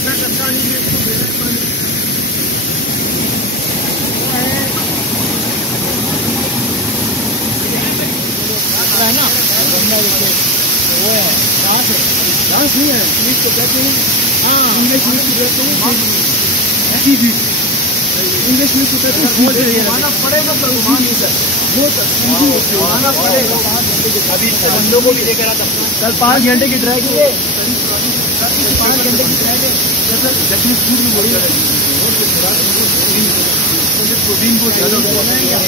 है ना वो है डांस नहीं है इंग्लिश को कहते हैं। हाँ इंग्लिश में कहते हैं सीधी इंग्लिश में कहते हैं घुमाना पड़ेगा पर घुमा नहीं सकते वो घुमाना पड़ेगा। अभी हम लोगों को भी लेकर आता कल 5 घंटे की ड्राइव है 5 घंटे की ड्राइव है प्रोटीन को ज़्यादा यार